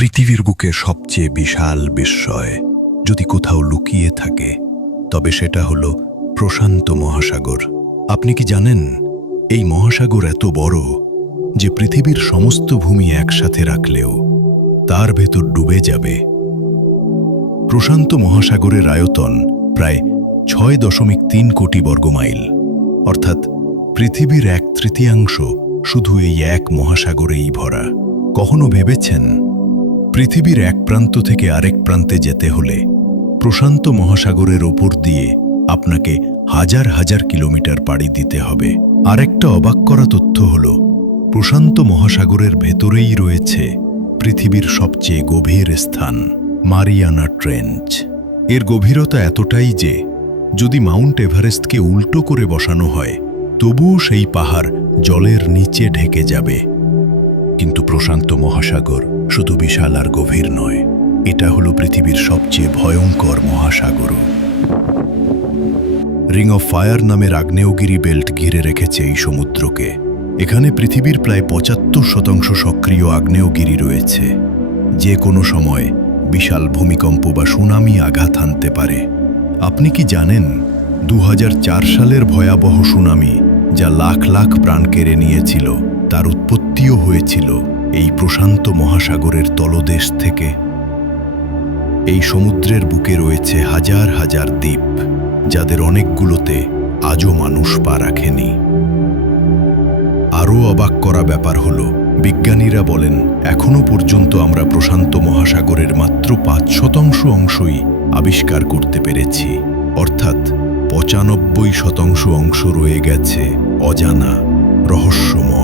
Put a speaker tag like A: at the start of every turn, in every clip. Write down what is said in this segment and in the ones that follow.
A: পৃথিবীর বুকে সবচেয়ে বিশাল বিস্ময় যদি কোথাও লুকিয়ে থাকে, তবে সেটা হল প্রশান্ত মহাসাগর। আপনি কি জানেন, এই মহাসাগর এত বড় যে পৃথিবীর সমস্ত ভূমি একসাথে রাখলেও তার ভেতর ডুবে যাবে। প্রশান্ত মহাসাগরের আয়তন প্রায় ছয় দশমিক তিন কোটি বর্গমাইল অর্থাৎ পৃথিবীর এক তৃতীয়াংশ শুধু এই এক মহাসাগরেই ভরা। কখনো ভেবেছেন পৃথিবীর এক প্রান্ত থেকে আরেক প্রান্তে যেতে হলে প্রশান্ত মহাসাগরের ওপর দিয়ে আপনাকে হাজার হাজার কিলোমিটার পাড়ি দিতে হবে। আরেকটা অবাক করা তথ্য হল, প্রশান্ত মহাসাগরের ভেতরেই রয়েছে পৃথিবীর সবচেয়ে গভীর স্থান, মারিয়ানা ট্রেঞ্চ। এর গভীরতা এতটাই যে, যদি মাউন্ট এভারেস্টকে উল্টো করে বসানো হয়, তবুও সেই পাহাড় জলের নিচে ঢেকে যাবে। কিন্তু প্রশান্ত মহাসাগর শুধু বিশাল আর গভীর নয়, এটা হলো পৃথিবীর সবচেয়ে ভয়ঙ্কর মহাসাগরও। রিং অফ ফায়ার নামের আগ্নেয়গিরি বেল্ট ঘিরে রেখেছে এই সমুদ্রকে। এখানে পৃথিবীর প্রায় পঁচাত্তর শতাংশ সক্রিয় আগ্নেয়গিরি রয়েছে। যে কোনো সময় বিশাল ভূমিকম্প বা সুনামি আঘাত হানতে পারে। আপনি কি জানেন দু হাজার চার সালের ভয়াবহ সুনামি, যা লাখ লাখ প্রাণ কেড়ে নিয়েছিল, তার উৎপত্তিও হয়েছিল। এই প্রশান্ত মহাসাগরের তলদেশ থেকে। এই সমুদ্রের বুকে রয়েছে হাজার হাজার দ্বীপ, যাদের অনেকগুলোতে আজও মানুষ পা রাখেনি। আরও অবাক করা ব্যাপার হল, বিজ্ঞানীরা বলেন এখনও পর্যন্ত আমরা প্রশান্ত মহাসাগরের মাত্র পাঁচ শতাংশ অংশই আবিষ্কার করতে পেরেছি। অর্থাৎ পঁচানব্বই শতাংশ অংশ রয়ে গেছে অজানা, রহস্যময়।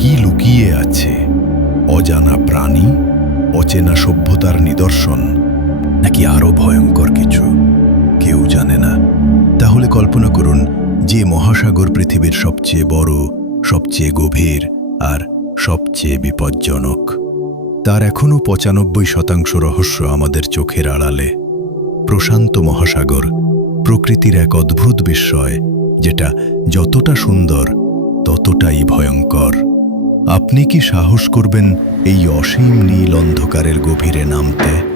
A: কি লুকিয়ে আছে? অজানা প্রাণী? অচেনা সভ্যতার নিদর্শন? নাকি আরও ভয়ঙ্কর কিছু? কেউ জানে না। তাহলে কল্পনা করুন, যে মহাসাগর পৃথিবীর সবচেয়ে বড়, সবচেয়ে গভীর আর সবচেয়ে বিপজ্জনক। তার এখনও পঁচানব্বই শতাংশ রহস্য আমাদের চোখের আড়ালে। প্রশান্ত মহাসাগর প্রকৃতির এক অদ্ভুত বিস্ময়, যেটা যতটা সুন্দর, ততটাই ভয়ঙ্কর। আপনি কি সাহস করবেন এই অসীম নীল অন্ধকারের গভীরে নামতে?